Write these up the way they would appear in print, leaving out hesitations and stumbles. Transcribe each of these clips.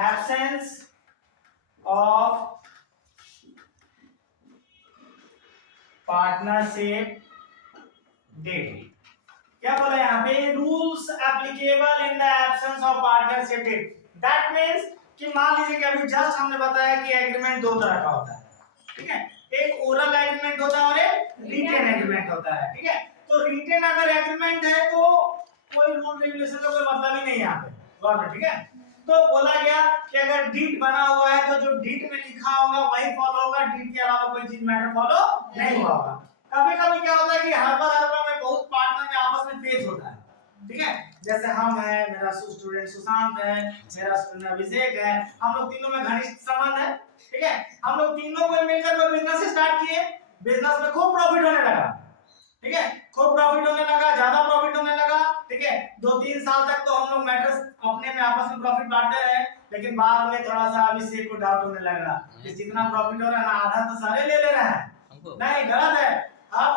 absence of partnership date. क्या बोला यहाँ पे, rules applicable in the absence of partnership deed. That means कि मान लीजिए कि अभी जस्ट हमने बताया कि एग्रीमेंट दो तरह का होता है, ठीक है, एक ओरल एग्रीमेंट होता है और एक रिटन एग्रीमेंट होता है, ठीक है। तो रिटन अगर एग्रीमेंट है तो कोई रूल रेगुलेशन का कोई मतलब ही नहीं है यहाँ पे गवर्नमेंट, ठीक है। तो बोला गया कि अगर डीड बना हुआ है तो जो डीड में लिखा होगा वही फॉलो होगा, डीड के अलावा कोई चीज मैटर फॉलो नहीं होगा। कभी कभी क्या होता है कि हड़बड़ में बहुत पार्टनर में आपस में फेज होता है, ठीक है। जैसे हम है, मेरा स्टूडेंट सुशांत है, मेरा स्टूडेंट अभिषेक है, हम लोग तीनों में घनिष्ठ संबंध है, ठीक है। हम लोग तीनों को मिलकर कोई बिजनेस स्टार्ट किए, बिजनेस में खूब प्रॉफिट होने लगा, ठीक है, खूब प्रॉफिट होने लगा, ज्यादा प्रॉफिट होने लगा, ठीक है। 2-3 साल तक तो हम लोग मैटर्स अपने में आपस में प्रॉफिट बांटते रहे, लेकिन बाद में थोड़ा सा अभिषेक को डाउट होने लगा कि जितना प्रॉफिट हो रहा है ना आधा तो सारे ले रहे हैं, नहीं गलत है, अब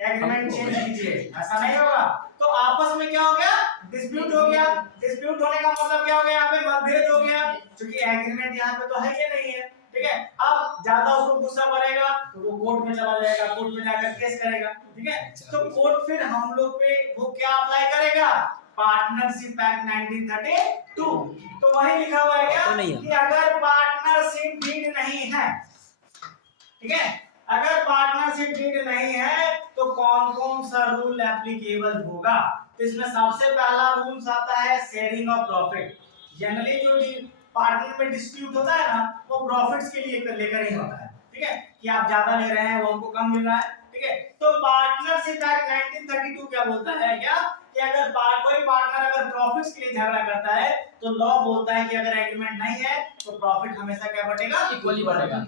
एग्रीमेंट चेंज कीजिए, ऐसा नहीं होगा। तो आपस में क्या हो गया, डिस्प्यूट हो गया। डिस्प्यूट होने का मतलब क्या हो गया, यहाँ पे मतभेद हो गया, क्योंकि एग्रीमेंट यहाँ पे तो है ही नहीं है, ठीक है। अब ज्यादा उसको गुस्सा बढ़ेगा तो वो कोर्ट में चला जाएगा, कोर्ट में जाकर केस करेगा, ठीक है। तो कोर्ट फिर हम लोग पे वो क्या अप्लाई करेगा, पार्टनरशिप एक्ट 1932। तो वही लिखा हुआ है क्या कि अगर पार्टनरशिप डीड नहीं है, ठीक है, अगर पार्टनरशिप डीड नहीं है तो कौन कौन सा रूल एप्लीकेबल होगा। तो इसमें सबसे पहला रूल्स आता है शेयरिंग ऑफ प्रॉफिट। जनरली जो पार्टनर में डिस्प्यूट होता है ना वो प्रॉफिट्स के लिए लेकर ही होता है, ठीक है, कि आप ज्यादा ले रहे हैं वो हमको कम मिल रहा है, ठीक है। तो पार्टनरशिप एक्ट 1932 क्या बोलता है क्या कि अगर कोई पार्टनर अगर प्रॉफिट्स के लिए झगड़ा करता है तो लॉ बोलता है कि अगर एग्रीमेंट नहीं है तो प्रॉफिट हमेशा क्या बढ़ेगा, इक्वली बढ़ेगा।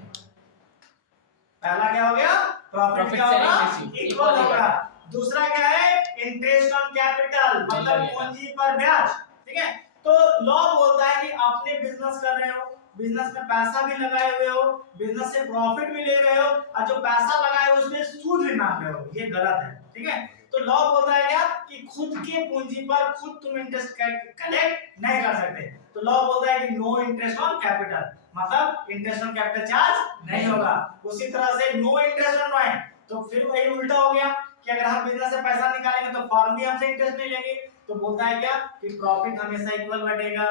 पहला क्या हो गया, प्रॉफिट क्या होगा, इक्वल होगा। दूसरा क्या है, इंटरेस्ट ऑन कैपिटल, मतलब पूंजी पर ब्याज, ठीक है। तो लॉ बोलता है कि अपने बिजनेस कर रहे हो, बिजनेस में पैसा भी लगाए हुए हो, बिजनेस से प्रॉफिट भी ले रहे हो, और जो पैसा लगाए हो उसमें सूद भी मांग रहे हो, ये गलत है, ठीक है। तो लॉ बोलता है क्या कि खुद के पूंजी पर खुद तुम इंटरेस्ट कलेक्ट नहीं कर सकते। तो लॉ बोलता है कि नो इंटरेस्ट ऑन कैपिटल, मतलब इंटरेस्ट ऑन कैपिटल चार्ज नहीं होगा। उसी तरह से नो इंटरेस्ट ऑन राइट, तो फिर वही उल्टा हो गया कि अगर हम बिजनेस से पैसा निकालेंगे तो फॉर्म भी हमसे इंटरेस्ट नहीं लेंगे। तो बोलता है क्या कि प्रॉफिट हमेशा इक्वल बढ़ेगा,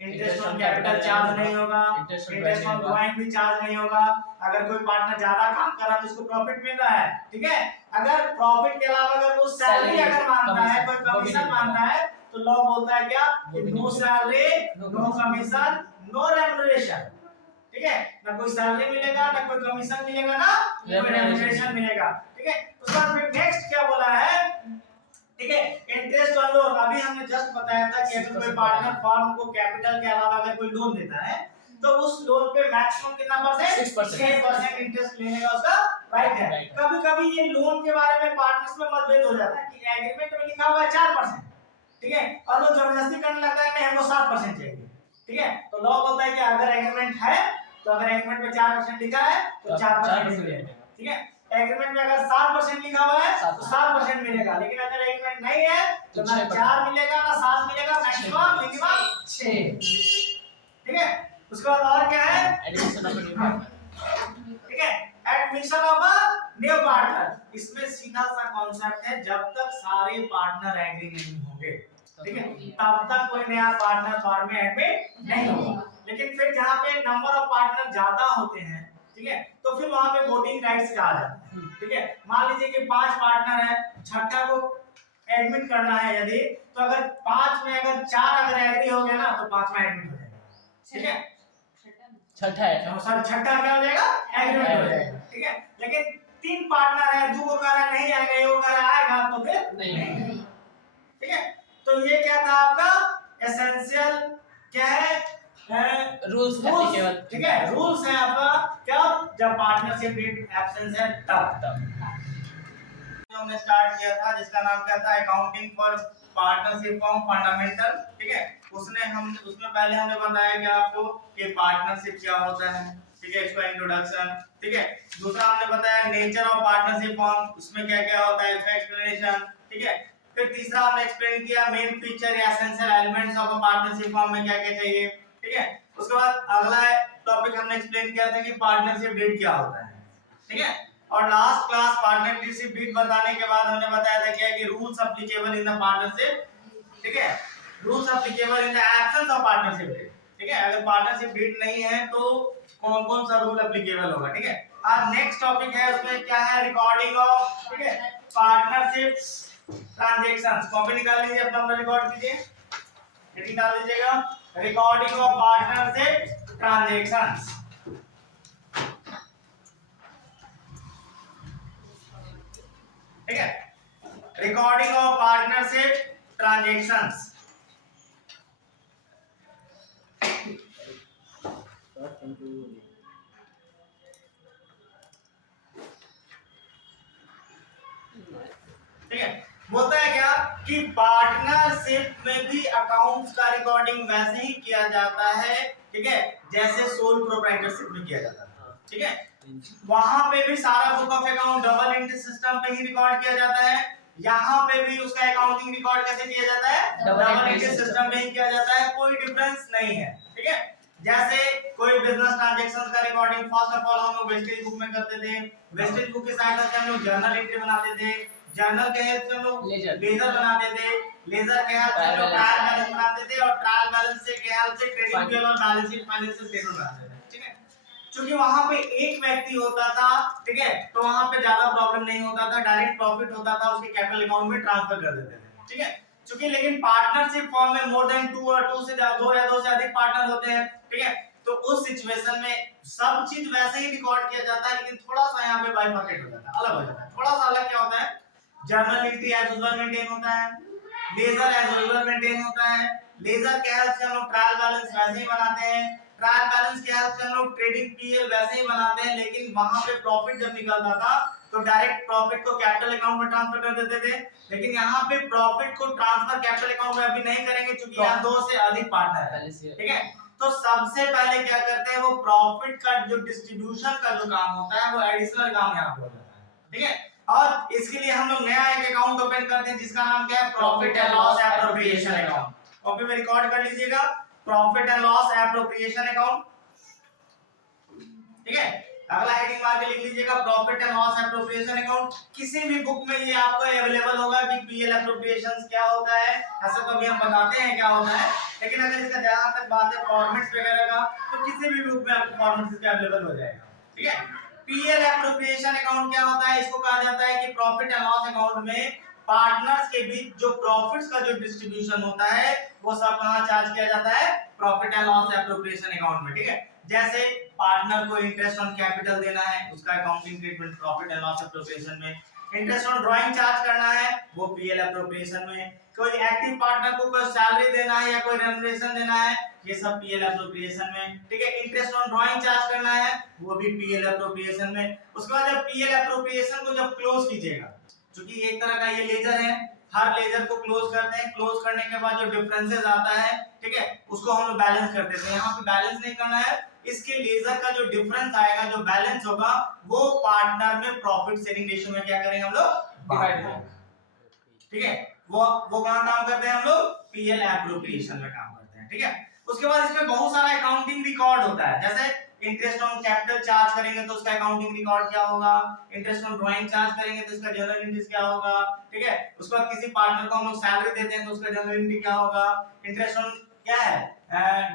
इंटरेस्ट ऑन कैपिटल चार्ज नहीं होगा, इंटरेस्ट ऑन ड्राइंग भी चार्ज नहीं होगा। अगर कोई पार्टनर ज्यादा काम कर रहा है तो उसको प्रॉफिट मिल रहा है, ठीक है। अगर प्रॉफिट के अलावा अगर वो सैलरी अगर मांगता है, कोई कमीशन मांगता है, तो लॉ बोलता है क्या कि no salary, no commission, no remuneration, ठीक है। ना कोई सैलरी मिलेगा, ना कोई कमीशन मिलेगा, ना कोई रेम्युनरेशन मिलेगा, ठीक है। उसके बाद फिर नेक्स्ट क्या बोला है, ठीक है, इंटरेस्ट ऑन लोन। अभी हमने जस्ट बताया था कि अगर कोई पार्टनर फर्म को कैपिटल के अलावा अगर कोई लोन देता है तो उस लोन पे मैक्सिमम कितना परसेंट, 6% इंटरेस्ट लेने का उसका राइट है। कभी कभी ये लोन के बारे में पार्टनर्स में मतभेद हो जाता है कि एग्रीमेंट में लिखा हुआ है 4%, ठीक है, और वो जबरदस्ती करने लगता है नहीं हमको 7% चाहिए, ठीक है। तो लॉ बोलता है कि अगर एग्रीमेंट है तो अगर एग्रीमेंट में 4% लिखा है तो 4% मिलेगा, ठीक है। एग्रीमेंट में अगर 7% लिखा हुआ है तो 7% मिलेगा, लेकिन अगर एग्रीमेंट नहीं है तो ना 4 मिलेगा ना 7 मिलेगा, मैक्सिमम मिनिमम 6, ठीक है। उसके बाद और क्या है, एडमिशन ऑफ न्यू पार्टनर, ठीक है, एडमिशन ऑफ न्यू पार्टनर। इसमें सीधा सा कॉन्सेप्ट है जब तक सारे पार्टनर एग्री नहीं होंगे, ठीक है, तब तक कोई नया पार्टनर फॉर्म में एडमिट नहीं होगा। लेकिन फिर जहाँ पे नंबर ऑफ पार्टनर ज्यादा होते हैं, ठीक है, तो फिर वहां पे वोटिंग राइट्स का आ जाता है, ठीक है। मान लीजिए कि 5 पार्टनर है, छठा को एडमिट करना है यदि, तो अगर 5 में अगर 4 अगर एग्री हो गया ना तो 5 में एडमिट हो जाएगा, ठीक है। छठा है सर, छठा क्या हो जाएगा, एग्रीमेंट हो जाएगा, ठीक है। लेकिन 3 पार्टनर है, 2 को कह रहा नहीं आएगा, एक को कह रहा आएगा, तो फिर नहीं, ठीक है। तो ये क्या था आपका एसेंशियल क्या है, रूल्स, ठीक है, रूल्स है आपका कब, जब पार्टनरशिप डीड एब्सेंस है तब हमने स्टार्ट किया था जिसका नाम क्या था, accounting for partnership form fundamental, ठीक है। उसमें पहले हमने बताया कि आपको कि पार्टनरशिप क्या होता है, ठीक है, इसका इंट्रोडक्शन, ठीक है। दूसरा हमने बताया नेचर ऑफ पार्टनरशिप फॉर्म, उसमें क्या क्या होता है इसका एक्सप्लेनेशन, ठीक है। फिर तीसरा हमने एक्सप्लेन किया मेन फीचर या essential elements of a partnership form में क्या क्या चाहिए, ठीक है। उसके बाद अगला टॉपिक हमने एक्सप्लेन किया था कि पार्टनरशिप डीड क्या होता है, ठीक है। और लास्ट क्लास पार्टनरशिप डीड बताने के बाद हमने बताया था क्या कि rules applicable in the partnership, ठीक है, rules applicable in the absence of partnership deed, ठीक है। अगर पार्टनरशिप डीड नहीं है तो कौन कौन सा रूल एप्लीकेबल होगा, ठीक है। आज नेक्स्ट टॉपिक है उसमें क्या है, रिकॉर्डिंग ऑफ, ठीक है, पार्टनरशिप ट्रांजैक्शंस। कॉपी निकाल लीजिए, अपना अपना रिकॉर्ड कीजिए, हेडिंग डाल दीजिएगा रिकॉर्डिंग ऑफ पार्टनरशिप ट्रांजैक्शंस, ठीक है, रिकॉर्डिंग ऑफ पार्टनरशिप ट्रांजैक्शंस। ठीक है, होता है क्या कि पार्टनरशिप में भी अकाउंट्स का रिकॉर्डिंग वैसे ही किया जाता है, ठीक है, जैसे सोल प्रोप्राइटरशिप में किया जाता है, ठीक है। वहां पे भी सारा book of account double entry system पे ही रिकॉर्ड किया जाता है, यहाँ पे भी उसका अकाउंटिंग रिकॉर्ड कैसे किया जाता है, डबल एंट्री सिस्टम में ही किया जाता है, कोई डिफरेंस नहीं है, ठीक है। जैसे कोई बिजनेस ट्रांजैक्शंस का रिकॉर्डिंग फर्स्ट ऑफ ऑल हम लोग वेस्टेज बुक में करते थे, वेस्टेज बुक की सहायता से हम लोग जर्नल एंट्री बनाते थे, जर्नल के हेल्प से हम लोग लेजर बनाते थे, लेजर के हेल्प से हम लोग ट्रायल बैलेंस बनाते थे, और ट्रायल बैलेंस से के हेल्प से ट्रेडिंग पीएल और बैलेंस शीट फाइनेंशियल स्टेटमेंट बनाते थे, ठीक है। क्योंकि वहां पे एक व्यक्ति होता था, ठीक है, तो वहां पे ज्यादा प्रॉब्लम नहीं होता था, डायरेक्ट प्रॉफिट होता था उसके कैपिटल अकाउंट में ट्रांसफर कर देते थे, ठीक है। क्योंकि लेकिन पार्टनरशिप फॉर्म में मोर देन 2 और 2 से ज्यादा 2 या 2 से अधिक पार्टनर होते हैं, ठीक है, तो उस सिचुएशन में सब चीज वैसे ही रिकॉर्ड किया जाता है, लेकिन थोड़ा सा यहाँ पे बाइफरकेट हो जाता है, अलग हो जाता है, थोड़ा सा अलग क्या होता है, journal entry as usual maintain होता है, लेजर एज यूजुअल मेंटेन होता है, लेजर के हेल्प से हम लोग ट्रायल बैलेंस वैसे ही बनाते हैं, ट्रायल बैलेंस के हेल्प से हम लोग ट्रेडिंग पीएल वैसे ही बनाते हैं, लेकिन वहां पे प्रॉफिट जब निकलता था तो डायरेक्ट प्रॉफिट को कैपिटल अकाउंट में ट्रांसफर कर देते थे, लेकिन यहाँ पे प्रॉफिट को ट्रांसफर कैपिटल अकाउंट में अभी नहीं करेंगे क्योंकि यहाँ 2 से अधिक पार्टनर है, ठीक है। तो सबसे पहले क्या करते हैं, वो प्रॉफिट का जो डिस्ट्रीब्यूशन का जो काम होता है वो एडिशनल काम यहाँ पे हो जाता है, ठीक है। और इसके लिए हम लोग नया एक अकाउंट ओपन करते हैं जिसका नाम क्या है, profit and loss appropriation account. Copy में रिकॉर्ड कर लीजिएगा, profit and loss appropriation account, ठीक है। अगला हेडिंग मार के लिख लीजिएगा profit and loss appropriation account. किसी भी बुक में ये आपको अवेलेबल होगा कि पीएल एप्रोप्रिएशंस क्या होता है, ऐसा कभी हम बताते हैं क्या होता है, लेकिन अगर इसका जहां तक बात है फॉर्मेट्स वगैरह का, तो किसी भी बुक में आपको फॉर्मेट्स इसका अवेलेबल हो जाएगा, ठीक है। पीएल एप्रोप्रिएशन अकाउंट क्या होता है, इसको कहा जाता है कि प्रॉफिट एंड लॉस अकाउंट में पार्टनर्स के बीच जो प्रॉफिट्स का जो डिस्ट्रीब्यूशन होता है वो सब कहां चार्ज किया जाता है, profit and loss appropriation account में, ठीक है। जैसे पार्टनर को इंटरेस्ट ऑन कैपिटल देना है, उसका accounting treatment profit and loss appropriation में, इंटरेस्ट ऑन ड्राइंग चार्ज करना है वो पीएल एप्रोप्रिएशन में, कोई एक्टिव पार्टनर को कोई सैलरी देना है या कोई रेम्युनरेशन देना है ये सब पीएल एप्रोप्रिएशन में, ठीक है। इंटरेस्ट ऑन ड्राइंग चार्ज करना है वो भी पीएल एप्रोप्रिएशन में। उसके बाद जब पीएल एप्रोप्रिएशन को जब क्लोज कीजिएगा, क्योंकि एक तरह का ये लेजर है, हर लेजर को क्लोज करते हैं, क्लोज करने के बाद जो डिफरेंसेस आता है, ठीक है, उसको हम लोग बैलेंस करते हैं। यहाँ पे बैलेंस नहीं करना है, इसके लेजर का जो डिफरेंस आएगा, जो बैलेंस होगा वो पार्टनर में प्रॉफिट शेयरिंग रेशियो में क्या करेंगे हम लोग, डिवाइड करेंगे, ठीक है। वो कहां काम करते हैं हम लोग, पीएल एप्रोप्रिएशन में काम करते हैं, ठीक है। उसके बाद इसमें बहुत सारा अकाउंटिंग रिकॉर्ड होता है, जैसे इंटरेस्ट ऑन कैपिटल चार्ज करेंगे तो उसका अकाउंटिंग रिकॉर्ड क्या होगा, इंटरेस्ट ऑन ड्राइंग चार्ज करेंगे तो उसका जर्नल एंट्रीज क्या होगा, ठीक है। उसके बाद किसी पार्टनर को हम लोग सैलरी देते हैं तो उसका जर्नल एंट्री क्या होगा, इंटरेस्ट ऑन क्या है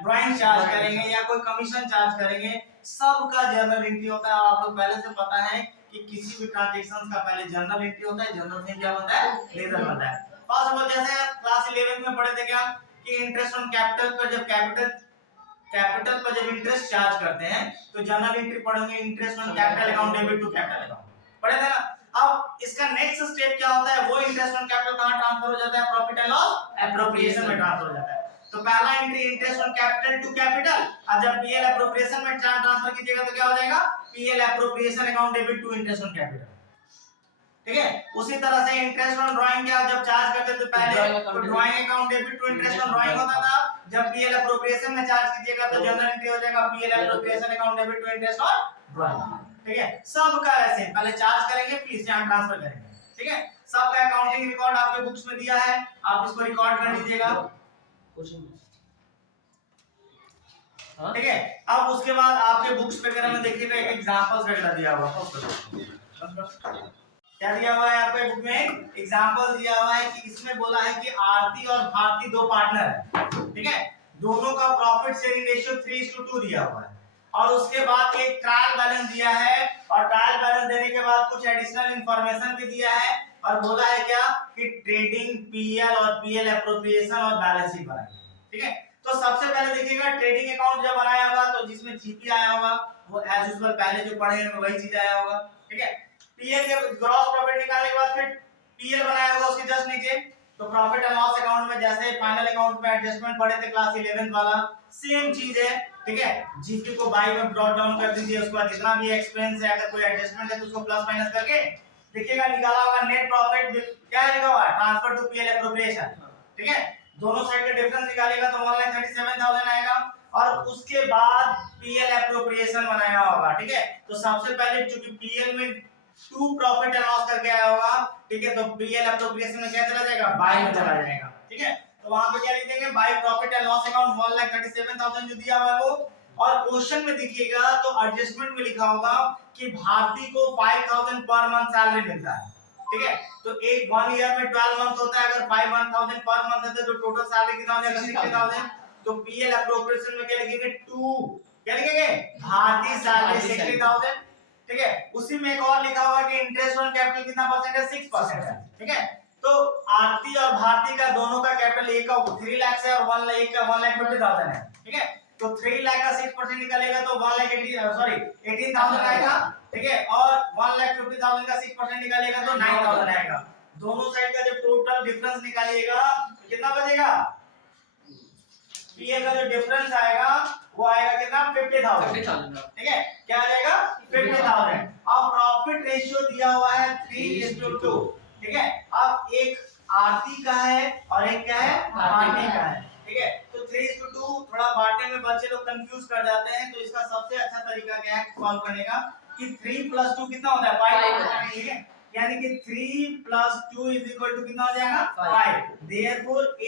ड्राइंग चार्ज करेंगे या कोई कमीशन चार्ज करेंगे, सबका जर्नल एंट्री होता है। और आप लोग पहले से पता है कि किसी भी ट्रांजैक्शंस का पहले जर्नल एंट्री होता है, जर्नल से क्या बनता है, लेजर बनता है। फर्स्ट ऑफ ऑल जैसे क्लास 11 में पढ़े थे क्या कि इंटरेस्ट ऑन कैपिटल पर जब कैपिटल पर जब इंटरेस्ट चार्ज करते हैं तो जर्नल एंट्री पढ़ेंगे interest on capital account debit to capital account, पढ़े थे ना। अब इसका नेक्स्ट स्टेप क्या होता है, वो इंटरेस्ट ऑन कैपिटल कहां ट्रांसफर हो जाता है, प्रॉफिट एंड लॉस एप्रोप्रिएशन में ट्रांसफर हो जाता है। तो पहला entry interest on capital to capital, और जब पीएल एप्रोप्रिएशन में ट्रांसफर कीजिएगा तो क्या हो जाएगा, PL appropriation account debit to interest on capital, ठीक है। उसी तरह से इंटरेस्ट ऑन ड्राइंग क्या जब चार्ज करते थे पहले तो drawing account debit to interest on drawing होता था, जब पीएल एप्रोप्रिएशन में चार्ज कीजिएगा तो जनरल एंट्री हो जाएगा PL appropriation account debit to interest on drawing, ठीक है। सबका ऐसे पहले चार्ज करेंगे फिर यहां ट्रांसफर करेंगे, ठीक है। सबका अकाउंटिंग रिकॉर्ड आपके बुक्स में दिया है, आप इसको रिकॉर्ड कर लीजिएगा। ठीक है, अब उसके बाद आपके बुक्स वगैरह में देखिएगा एक एग्जांपल्स वगैरह दिया हुआ है। क्या दिया हुआ है आपके बुक में? एग्जांपल दिया हुआ है कि इसमें बोला है कि आरती और भारती दो पार्टनर है, ठीक है, दोनों का प्रॉफिट शेयरिंग रेशियो 3:2 दिया हुआ है, और उसके बाद एक ट्रायल बैलेंस दिया है, और ट्रायल बैलेंस देने के बाद कुछ एडिशनल इंफॉर्मेशन भी दिया है, और बोला है क्या कि ट्रेडिंग पीएल और पीएल एप्रोप्रिएशन और बैलेंस शीट बनाइए। ठीक है, तो सबसे पहले देखिएगा ट्रेडिंग अकाउंट जब बनाया होगा तो जिसमें जीपी आया होगा वो एज यूजुअल पहले जो पढ़े हैं वही चीज आया होगा। ठीक है, पीएल के ग्रॉस प्रॉफिट निकालने के बाद फिर पीएल बनाया होगा उसके जस्ट नीचे, तो प्रॉफिट एंड लॉस अकाउंट में जैसे फाइनल अकाउंट में एडजस्टमेंट पढ़े थे क्लास 11th वाला सेम चीज है। ठीक है, जीपी को बाई में ब्रॉट डाउन कर दीजिए, उसके बाद जितना भी एक्सपेंस है अगर कोई एडजस्टमेंट है तो उसको प्लस माइनस करके देखिएगा निकाला होगा नेट प्रॉफिट क्या लिखा हुआ है, ट्रांसफर टू पीएल एप्रोप्रिएशन। ठीक है, दोनों साइड का डिफरेंस निकालेगा तो 1,37,000 आएगा, और उसके बाद पीएल एप्रोप्रिएशन बनाया होगा। ठीक है, तो सबसे पहले चूंकि पीएल में टू प्रॉफिट एंड लॉस करके आया होगा, ठीक है, तो पीएल एप्रोप्रिएशन में क्या चला जाएगा, बाय में चला जाएगा। ठीक है, तो वहां पे क्या लिख देंगे, by profit and loss account 1,37,000 जो दिया हुआ है वो, और क्वेश्चन में देखिएगा तो एडजस्टमेंट में लिखा होगा कि भारती को 5,000 पर मंथ सैलरी मिलता है। ठीक है, तो एक 1 ईयर में 12 मंथ होता है, अगर 5,000 पर मंथ है तो टोटल सैलरी कितना हो जाएगा, 60,000। तो पीएल एप्रोप्रिएशन में क्या लिखेंगे, 2 क्या लिखेंगे, भारती सैलरी 60,000। ठीक है, उसी में एक और लिखा होगा कि इंटरेस्ट ऑन कैपिटल कितना परसेंट है, 6% है। ठीक है, तो आरती और भारती का दोनों का कैपिटल एक का 3 लाख है और 1 लाख का 1,50,000 है। ठीक है, तो 3 लाख का 6% निकालेगा तो 18,000 आएगा। ठीक है, और 1,50,000 का 6% निकालेगा तो 9,000 आएगा। दोनों साइड का जब टोटल डिफरेंस निकालिएगा तो कितना बचेगा, पीए का जो डिफरेंस आएगा वो आएगा कितना, 50,000। ठीक है, क्या आ जाएगा, 50,000। अब प्रॉफिट रेशियो दिया हुआ है 3:2। ठीक है, अब एक आरती का है और एक क्या है, भारती का है। ठीक है, तो 3:2 थोड़ा बांटने में बच्चे लोग कंफ्यूज कर जाते हैं, तो इसका सबसे अच्छा तरीका क्या है सॉल्व करने का कि 3 + 2 कितना होता है, 5 होता है। ठीक है, यानी कि 3 + 2 = कितना हो जाएगा, 5। देयरफॉर a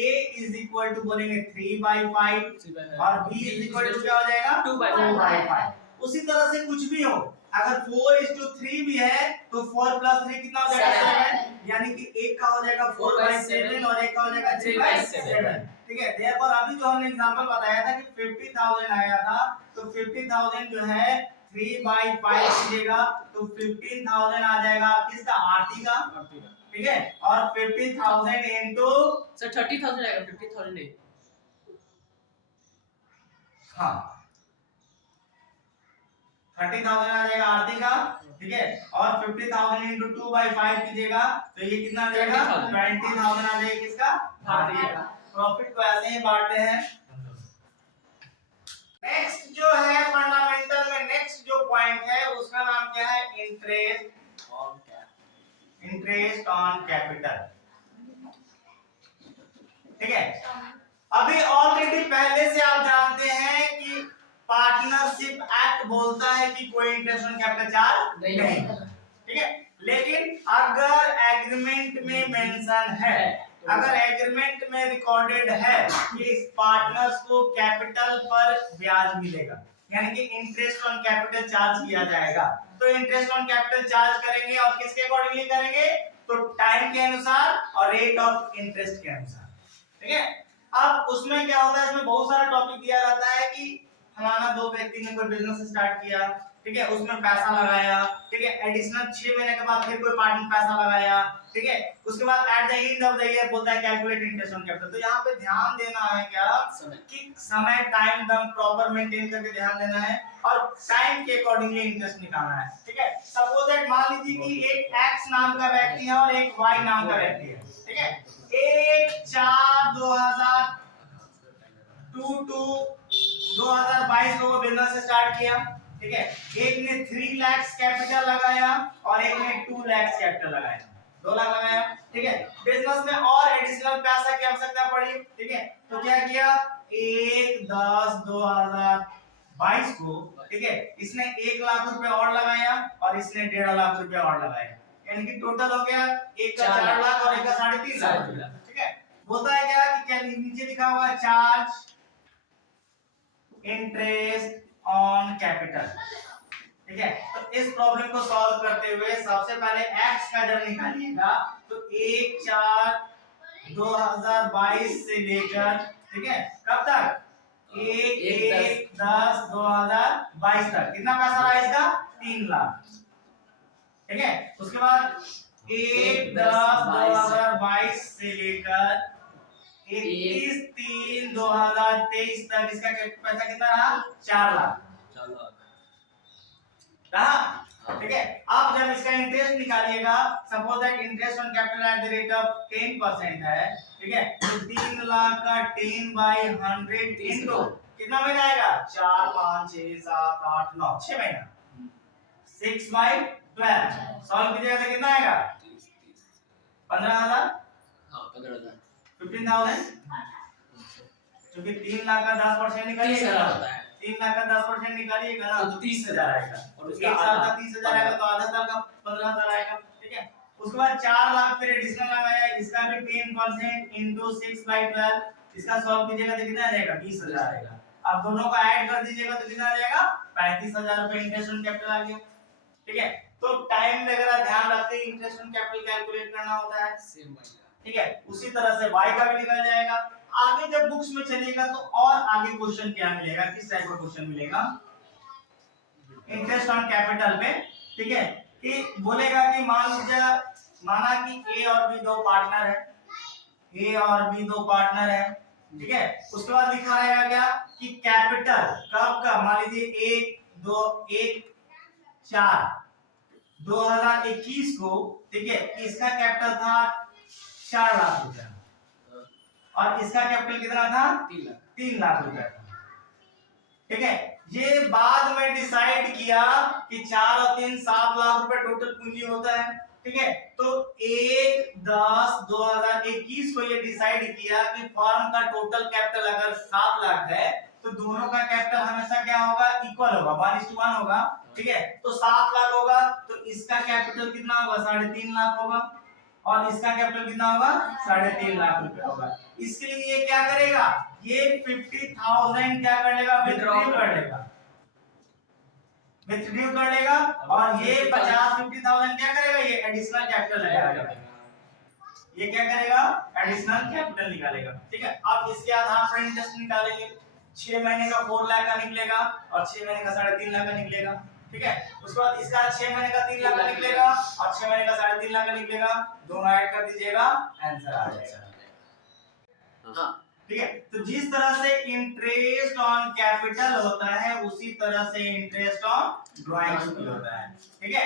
= बोलेंगे 3/5 और b = क्या हो जाएगा, 2/5। उसी तरह से कुछ भी हो, अगर 4:3 भी है तो 4 + 3 कितना हो जाएगा, 7, यानी कि एक का हो जाएगा 4/7 और एक का हो जाएगा 3/7। ठीक है, देयरफॉर अभी जो हमने एग्जांपल बताया था कि 50,000 आया था, तो 50,000 जो है 3/5 कीजिएगा तो 15,000 आ जाएगा किसका, आरती का। ठीक है, और 50,000 इनटू सर 30,000 आएगा, 50,000 नहीं। हाँ 30,000 आ जाएगा आरती का। ठीक है, और 50,000 इनटू 2/5 कीजिएगा तो ये कितना आ जाएगा, 20,000 आ जाएगा किसका, भारती का। प्रॉफिट को ऐसे ही बांटते हैं। नेक्स्ट जो है फंडामेंटल में नेक्स्ट जो पॉइंट है उसका नाम क्या है, इंटरेस्ट ऑन कैपिटल। ठीक है, अभी ऑलरेडी पहले से आप जानते हैं कि पार्टनरशिप एक्ट बोलता है कि कोई इंटरेस्ट ऑन कैपिटल चार्ज नहीं। ठीक है, लेकिन अगर एग्रीमेंट में मेंशन है, अगर एग्रीमेंट में रिकॉर्डेड है कि इस पार्टनर्स को कैपिटल पर ब्याज मिलेगा, यानी कि इंटरेस्ट ऑन कैपिटल चार्ज किया जाएगा, तो इंटरेस्ट ऑन कैपिटल चार्ज करेंगे और किसके अकॉर्डिंगली करेंगे, तो टाइम के अनुसार और रेट ऑफ इंटरेस्ट के अनुसार। ठीक है, अब उसमें क्या होता है, इसमें बहुत सारा टॉपिक दिया रहता है कि फलाना दो व्यक्ति ने कोई बिजनेस स्टार्ट किया, ठीक है, उसमें पैसा लगाया, ठीक है, एडिशनल 6 महीने के बाद फिर कोई पार्टनर पैसा लगाया, ठीक है, उसके बाद at the end of the year बोलता है कैलकुलेट इंटरेस्ट ऑन कैपिटल। तो यहाँ पे ध्यान देना है क्या कि समय टाइम दम प्रॉपर मेंटेन करके ध्यान देना है और टाइम के अकॉर्डिंगली इंटरेस्ट निकालना है। ठीक है, सपोज दैट मान लीजिए कि एक एक्स नाम का व्यक्ति है और एक वाई नाम का व्यक्ति है। ठीक है, 1/4/2022 को बिजनेस स्टार्ट किया। ठीक है, एक ने 3 लाख कैपिटल लगाया और एक ने 2 लाख कैपिटल लगाया, 2 लाख लगाया। ठीक है, बिजनेस में और एडिशनल पैसा की आवश्यकता पड़ी। ठीक है, तो क्या किया, 1/10/2022 को, ठीक है, इसने 1 लाख रुपए और लगाया और इसने 1.5 लाख रुपए और लगाया, यानी कि टोटल हो गया एक का 4 4 लाख और एक का 3.5 लाख। 3.5 लाख। ठीक है, बोलता है क्या कि क्या नीचे लिखा हुआ है चार्ज इंटरेस्ट ऑन कैपिटल। ठीक है, तो इस प्रॉब्लम को सॉल्व करते हुए सबसे पहले x का जब निकालिएगा तो 1/4/2022 से लेकर, ठीक है, कब तक 1/10/2022 तक कितना पैसा रहा इसका 3 लाख। ठीक है, उसके बाद 1/10/2022 से लेकर 31/3/2023 तक इसका पैसा कितना रहा 4 लाख रहा। ठीक है, अब जब इसका इंटरेस्ट निकालिएगा, suppose that interest on capital at the rate of 10% है, ठीक है, तो 3 लाख का 10/100 इनटू कितना महीना आएगा 4 5 6 7 8 9 6 महीना 6/12 सॉल्व कीजिएगा तो कितना आएगा 15,000। हाँ 15,000 15,000 क्योंकि 3 लाख का 10% निकालिएगा, 3 लाख का 10% निकालिएगा ना तो 30,000 आएगा, और एक साल का 30,000 आएगा तो आधा साल का 15,000 आएगा। ठीक है, उसके बाद 4 लाख फिर एडिशनल लगाया, इसका भी 10% इनटू 6/12 इसका सॉल्व कीजिएगा तो कितना आ जाएगा 20,000 आएगा। अब दोनों को ऐड कर दीजिएगा तो कितना आ जाएगा 35,000 रुपए इंटरेस्ट ऑन कैपिटल आ गया। ठीक है, तो टाइम वगैरह ध्यान रखते ही इंटरेस्ट ऑन कैपिटल कैलकुलेट करना होता है। ठीक है, उसी तरह से y का भी निकल जाएगा। आगे जब बुक्स में चलिएगा तो और आगे क्वेश्चन क्या मिलेगा, किस टाइप का क्वेश्चन मिलेगा इंटरेस्ट ऑन कैपिटल पे। ठीक है, कि बोलेगा कि मान लीजिए माना कि ए और बी दो पार्टनर है, ए और बी दो पार्टनर है। ठीक है, उसके बाद लिखा रहेगा क्या कि कैपिटल कब का, मान लीजिए 1/2/4/2021 को, ठीक है, इसका कैपिटल था 4 लाख रुपया और इसका कैपिटल कितना था 3 लाख रुपया था। ठीक है, ये बाद में डिसाइड किया कि 4 और 3 7 लाख रुपए टोटल पूंजी होता है। ठीक है, तो 1/10/2021 को ये डिसाइड किया कि फर्म का टोटल कैपिटल अगर 7 लाख है तो दोनों का कैपिटल हमेशा क्या होगा इक्वल होगा, 1:1 होगा। ठीक है, तो 7 लाख होगा तो इसका कैपिटल कितना होगा 3.5 लाख होगा और इसका कैपिटल कितना होगा 3.5 लाख रुपए होगा। इसके लिए ये क्या करेगा, ये 50,000 क्या कर लेगा विथड्रॉ कर लेगा, विथड्रॉ कर लेगा और ये 50,000 क्या करेगा ये एडिशनल कैपिटल लगाएगा, ये क्या करेगा एडिशनल कैपिटल निकालेगा। ठीक है, अब इसके आधार पर इंटरेस्ट निकालेंगे, 6 महीने का 4 लाख का निकलेगा और 6 महीने का 3.5 लाख का निकलेगा। ठीक है, उसके बाद इसका 6 महीने का 3 लाख का निकलेगा और 6 महीने का 3.5 लाख का निकलेगा, दोनों ऐड कर दीजिएगा आंसर आ जाएगा। हाँ, ठीक है, तो जिस तरह से इंटरेस्ट ऑन कैपिटल होता है उसी तरह से इंटरेस्ट ऑन ड्राइंग्स भी होता है। ठीक है,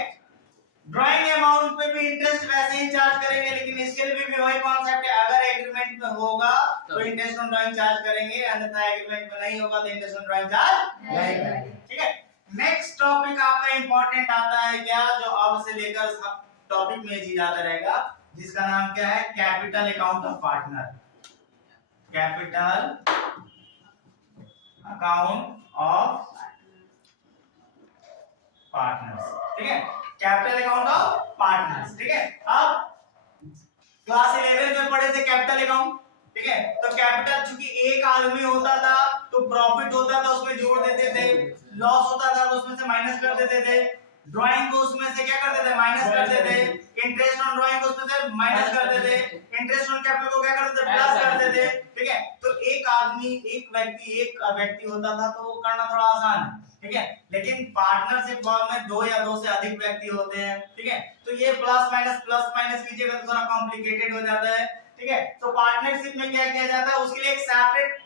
ड्राइंग अमाउंट पे भी इंटरेस्ट वैसे ही चार्ज करेंगे, लेकिन इसके लिए भी वही कॉन्सेप्ट है, अगर एग्रीमेंट में होगा तो इंटरेस्ट ऑन ड्राइंग चार्ज करेंगे, अन्यथा एग्रीमेंट में नहीं होगा तो इंटरेस्ट ऑन ड्राइंग चार्ज नहीं करेंगे। ठीक है, नेक्स्ट टॉपिक आपका इंपॉर्टेंट आता है क्या, जो अब से लेकर टॉपिक में चीज आता रहेगा, जिसका नाम क्या है capital account of partner, capital account of partners. ठीक है, कैपिटल अकाउंट ऑफ पार्टनर्स। ठीक है, अब क्लास 11 में पढ़े थे कैपिटल अकाउंट। ठीक है, तो कैपिटल चूंकि एक आदमी होता था तो प्रॉफिट होता था उसमें जोड़ देते थे, लॉस होता था तो उसमें से माइनस कर देते थे, ड्राइंग को उसमें से क्या करते थे माइनस करते थे, इंटरेस्ट ऑन ड्राइंग को उसमें से माइनस करते थे, इंटरेस्ट ऑन कैपिटल को क्या करते थे प्लस करते थे। ठीक है, तो एक आदमी एक व्यक्ति होता था तो वो करना थोड़ा आसान है। ठीक है, लेकिन पार्टनरशिप फॉर्म में 2 या 2 से अधिक व्यक्ति होते हैं। ठीक है, तो ये प्लस माइनस कीजिएगा तो थोड़ा कॉम्प्लिकेटेड हो जाता है। ठीक है, तो पार्टनरशिप में क्या किया जाता है उसके लिए एक सेपरेट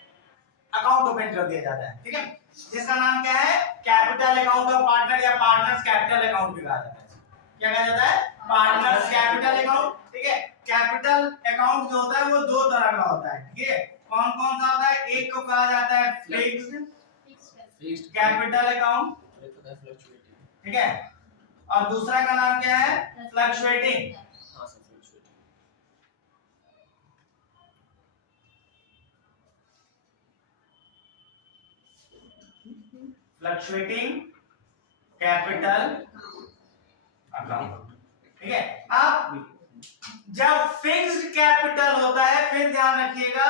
अकाउंट ओपन कर दिया जाता है। ठीक है, जिसका नाम क्या है कैपिटल अकाउंट ऑफ पार्टनर या पार्टनर्स कैपिटल अकाउंट भी कहा जाता है। क्या कहा जाता है पार्टनर्स कैपिटल अकाउंट। ठीक है, कैपिटल अकाउंट जो होता है वो 2 तरह का होता है। ठीक है, कौन कौन सा होता है, एक को कहा जाता है फिक्स्ड कैपिटल अकाउंट, ठीक है, और दूसरा का नाम क्या है फ्लक्चुएटिंग। Fluctuating capital account. ठीक ठीक है। अब जब फिक्स्ड कैपिटल होता है, फिर ध्यान रखिएगा,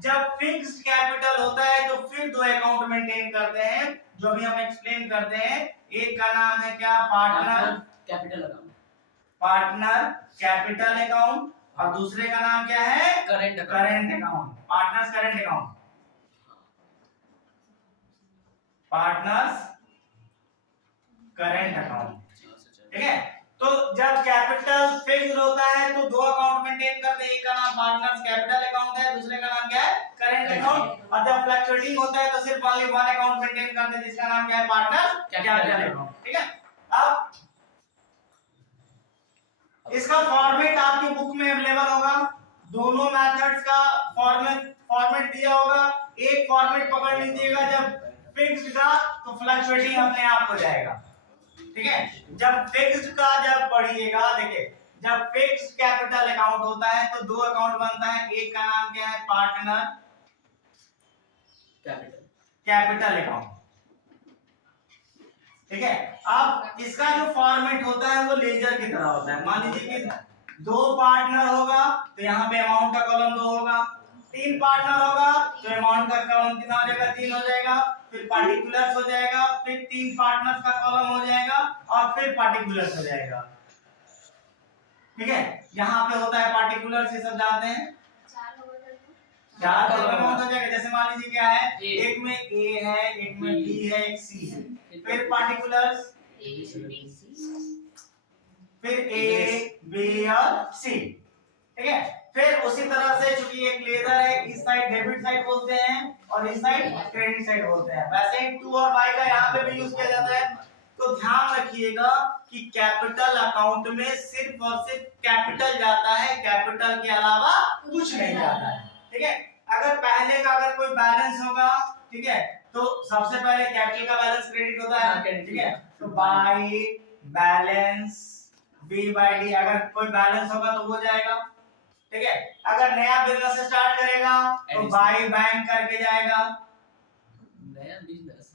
जब फिक्स्ड कैपिटल होता है तो फिर दो अकाउंट मेंटेन करते हैं, जो भी हम एक्सप्लेन करते हैं। एक का नाम है क्या, partner capital account, partner capital account, और दूसरे का नाम क्या है, current account, current account, partners current account, partners current account. ठीक है। तो जब कैपिटल फिक्स्ड होता है तो दो अकाउंट मेंटेन करते हैं, एक का नाम पार्टनर्स कैपिटल अकाउंट है, दूसरे का नाम क्या है, करंट अकाउंट। और जब फ्लक्चुएटिंग होता है तो सिर्फ ओनली वन अकाउंट मेंटेन करते हैं, जिसका नाम क्या है, पार्टनर्स कैपिटल अकाउंट। ठीक है। अब इसका फॉर्मेट आपकी बुक में अवेलेबल होगा, दोनों मेथड्स का फॉर्मेट दिया होगा। एक फॉर्मेट पकड़ लीजिएगा, जब फिक्स्ड का तो फ्लक्चुएटिंग अपने आप हो जाएगा। ठीक है। जब फिक्स्ड का जब पढ़िएगा, देखिए जब फिक्स्ड कैपिटल अकाउंट होता है तो दो अकाउंट बनता है, एक का नाम क्या है, पार्टनर कैपिटल अकाउंट। ठीक है। अब इसका जो फॉर्मेट होता है वो लेजर की तरह होता है। मान लीजिए कि दो पार्टनर होगा तो यहाँ पे अमाउंट का कॉलम 2 होगा, तीन पार्टनर होगा तो अमाउंट का कॉलम कितना हो जाएगा, 3 हो जाएगा, फिर पार्टिकुलर्स हो जाएगा, फिर तीन पार्टनर्स का कॉलम हो जाएगा, और फिर पार्टिकुलर्स हो जाएगा। ठीक है। यहाँ पे होता है पार्टिकुलर्स, ये सब जानते हैं, चार कॉलम हो जाएगा। जैसे मान लीजिए क्या है, एक में ए है, एक में बी है, एक सी है, फिर पार्टिकुलर्स, फिर ए बी और सी। ठीक है। फिर उसी तरह से चूंकि एक लेजर है, इस साइड डेबिट साइड बोलते हैं और इस साइड क्रेडिट साइड बोलते हैं, वैसे ही टू और बाई का यहाँ पे भी यूज किया जाता है। तो ध्यान रखिएगा कि कैपिटल अकाउंट में सिर्फ और सिर्फ कैपिटल जाता है, कैपिटल के अलावा कुछ नहीं जाता है। ठीक है। अगर पहले का अगर कोई बैलेंस होगा, ठीक है, तो सबसे पहले कैपिटल का बैलेंस क्रेडिट होता है। ठीक है। तो by balance B by D, अगर कोई बैलेंस होगा तो वो जाएगा। ठीक है। अगर नया बिजनेस स्टार्ट करेगा तो बाई बैंक करके जाएगा, नया बिजनेस।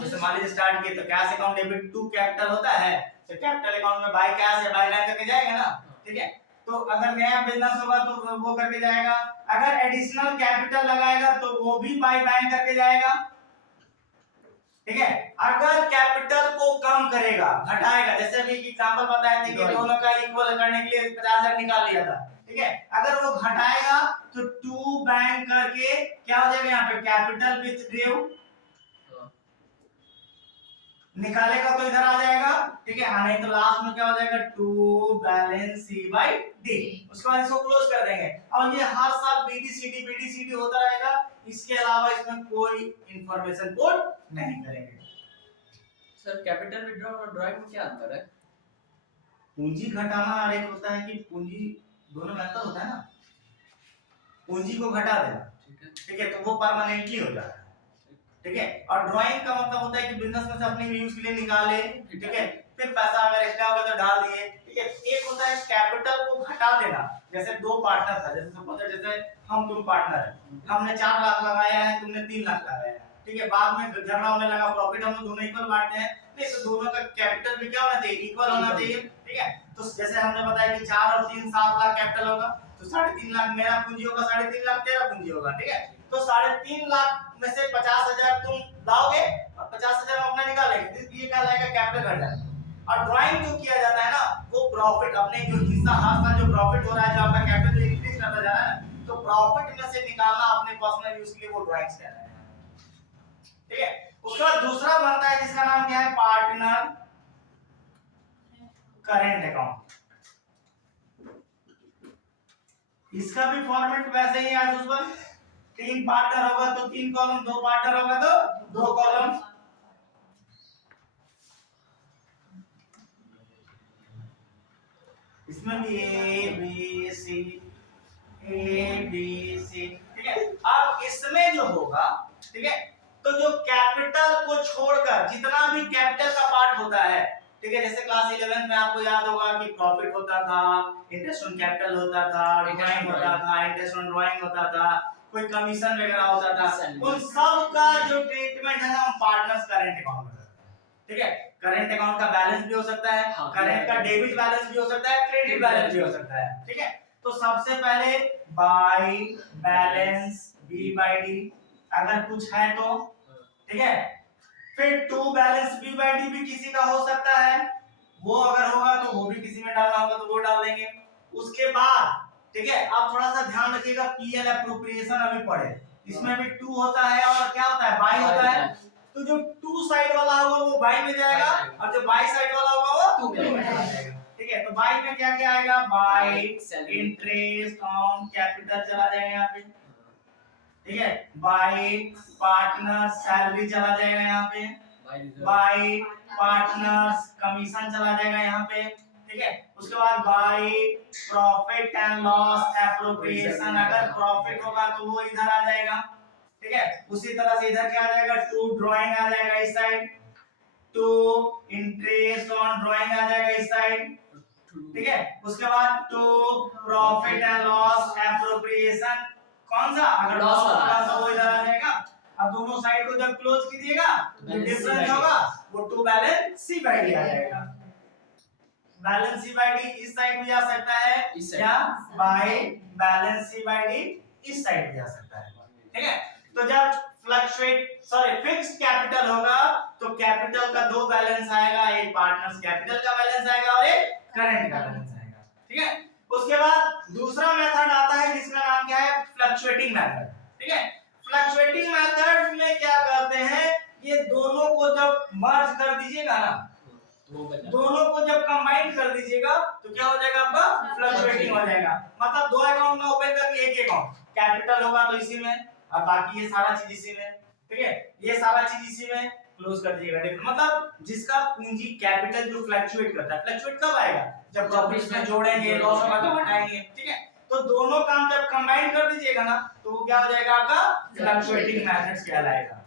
जैसे मान लीजिए स्टार्ट किए तो cash account debit to capital होता है, तो कैपिटल अकाउंट में बाई कैश या बाई बैंक करके जाएगा ना। ठीक है। तो अगर नया बिजनेस होगा तो वो करके जाएगा, अगर एडिशनल कैपिटल लगाएगा तो वो भी बाई बैंक करके जाएगा। ठीक है। अगर कैपिटल को कम करेगा, घटाएगा, जैसे अभी एग्जांपल बताए थे कि दोनों का इक्वल करने के लिए 50,000 निकाल लिया था। ठीक है। अगर वो घटाएगा तो टू बैंक करके क्या हो जाएगा, यहाँ पे कैपिटल विथ ड्यू निकालेगा तो इधर आ जाएगा। ठीक है। नहीं तो लास्ट में क्या हो जाएगा, to balance C by D, उसके बाद इसको क्लोज कर देंगे। और ये हर साल बीडीसीडी होता रहेगा, इसके अलावा इसमें कोई इंफॉर्मेशन कोड नहीं करेंगे। सर कैपिटल विथड्रॉ और ड्राइंग में क्या अंतर है? पूंजी घटाना और एक होता है कि पूंजी, दोनों में अंतर होता है ना। पूंजी को घटा देना, ठीक है, तो वो परमानेंटली हो जाता है। ठीक है। और ड्राइंग का मतलब होता है कि बिजनेस में से अपने यूज के लिए निकाले, ठीक है, फिर पैसा अगर एक्स्ट्रा होगा तो डाल दिए। ठीक है। एक होता है कैपिटल को घटा देना, जैसे दो पार्टनर था, जैसे सपोज जैसे हम तुम पार्टनर है, हमने 4 लाख लगाया है, तुमने 3 लाख लगाया है। ठीक है। बाद में झगड़ा होने लगा, प्रॉफिट हम दोनों इक्वल बांटते हैं, नहीं तो दोनों का कैपिटल भी क्या होना चाहिए, इक्वल होना चाहिए। ठीक है। तो जैसे हमने बताया कि 4 और 3 7 लाख कैपिटल होगा, तो 3.5 लाख मेरा पूंजी होगा, 3.5 लाख तेरा पूंजी होगा। ठीक है। तो 3.5 लाख में से 50,000 तुम लाओगे और 50,000 हम अपना निकालेंगे, ये क्या लाएगा, कैपिटल घट जाएगा। और ड्राइंग जो किया जाता है ना, वो प्रॉफिट, अपने जो हिस्सा हर साल जो प्रॉफिट हो रहा है, जो आपका कैपिटल इंक्रीज करता जा रहा है ना, तो प्रॉफिट में से निकालना अपने पर्सनल यूज के लिए, वो ड्राइंग्स कहलाता है। ठीक है। उसके बाद दूसरा बनता है जिसका नाम क्या है, पार्टनर करंट अकाउंट। इसका भी फॉर्मेट वैसे ही है, उस पर 3 पार्टनर होगा तो 3 कॉलम, 2 पार्टनर होगा तो 2 कॉलम। इसमें भी ए बी सी, ठीक है। अब इसमें जो होगा, ठीक है, तो जो कैपिटल को छोड़कर जितना भी कैपिटल का पार्ट होता है, ठीक है, जैसे क्लास 11 में आपको याद होगा कि प्रॉफिट होता था, इंटरेस्ट ऑन कैपिटल होता था, ड्राइंग होता था, इंटरेस्ट ऑन ड्राइंग होता था, कोई कमीशन वगैरह होता था, उन सब का जो ट्रीटमेंट है ना, हम पार्टनर्स करंट अकाउंट में करते हैं। ठीक है, करंट अकाउंट का बैलेंस भी हो सकता है, हाँ, करंट का डेबिट बैलेंस भी हो सकता है, क्रेडिट बैलेंस भी हो सकता है। ठीक है, तो सबसे पहले by balance B by D अगर कुछ है तो, ठीक है, फिर to balance B by D भी किसी का हो सकता है, वो अगर होगा तो वो भी किसी में डालना होगा तो वो डाल देंगे। उसके बाद ठीक है, आप थोड़ा सा ध्यान रखिएगा, पीएल एप्रोप्रिएशन अभी पढ़े, इसमें भी टू होता है और क्या होता है, बाई होता है। तो जो टू साइड वाला होगा वो बाई में जाएगा और जो बाई साइड वाला होगा वो टू में चला जाएगा। ठीक है, तो बाई में क्या क्या आएगा, बाई इंटरेस्ट ऑन कैपिटल चला जाएगा यहाँ पे, ठीक है, बाई पार्टनर सैलरी चला जाएगा यहाँ पे, बाई पार्टनर्स कमीशन चला जाएगा यहाँ पे, ठीक है। उसके बाद by profit and loss appropriation, अगर प्रॉफिट होगा तो वो इधर आ जाएगा, ठीक है। उसी तरह से इधर क्या आ जाएगा, टू ड्राइंग आ जाएगा इस side, to interest on drawing आ जाएगा इस साइड, ठीक है। उसके बाद to profit and loss appropriation, कौन सा, अगर लॉस होगा तो वो इधर आ जाएगा। अब दोनों साइड को जब क्लोज कीजिएगा तो डिफरेंस होगा वो to balance C by D आ जाएगा। बैलेंस सी बाय डी इस साइड भी आ सकता है या by balance C by D इस साइड भी आ सकता है, ठीक है। तो जब फिक्स्ड कैपिटल होगा तो कैपिटल का दो बैलेंस आएगा, एक पार्टनर्स कैपिटल का बैलेंस आएगा और एक करंट का बैलेंस आएगा, ठीक है। उसके बाद दूसरा मेथड आता है जिसका नाम क्या है, फ्लक्चुएटिंग मेथड, ठीक है। फ्लक्चुएटिंग मेथड में क्या करते हैं, ये दोनों को जब मर्ज कर दीजिएगा ना, दोनों को जब कंबाइन कर दीजिएगा तो क्या हो जाएगा, आपका फ्लक्चुएटिंग हो जाएगा। मतलब दो अकाउंट में ओपन करके एक अकाउंट, कैपिटल होगा तो इसी में और बाकी ये सारा चीज इसी में, ठीक है, ये सारा चीज इसी में क्लोज कर दीजिएगा। मतलब जिसका पूंजी कैपिटल जो फ्लक्चुएट करता है, फ्लक्चुएट कब आएगा, जब प्रॉफिट्स में जोड़ेंगे, लॉस होगा तो घटाएंगे, ठीक है। तो दोनों काम जब कंबाइन कर दीजिएगा ना तो वो क्या हो जाएगा, आपका फ्लक्चुएटिंग मैथड्स कहलाएगा।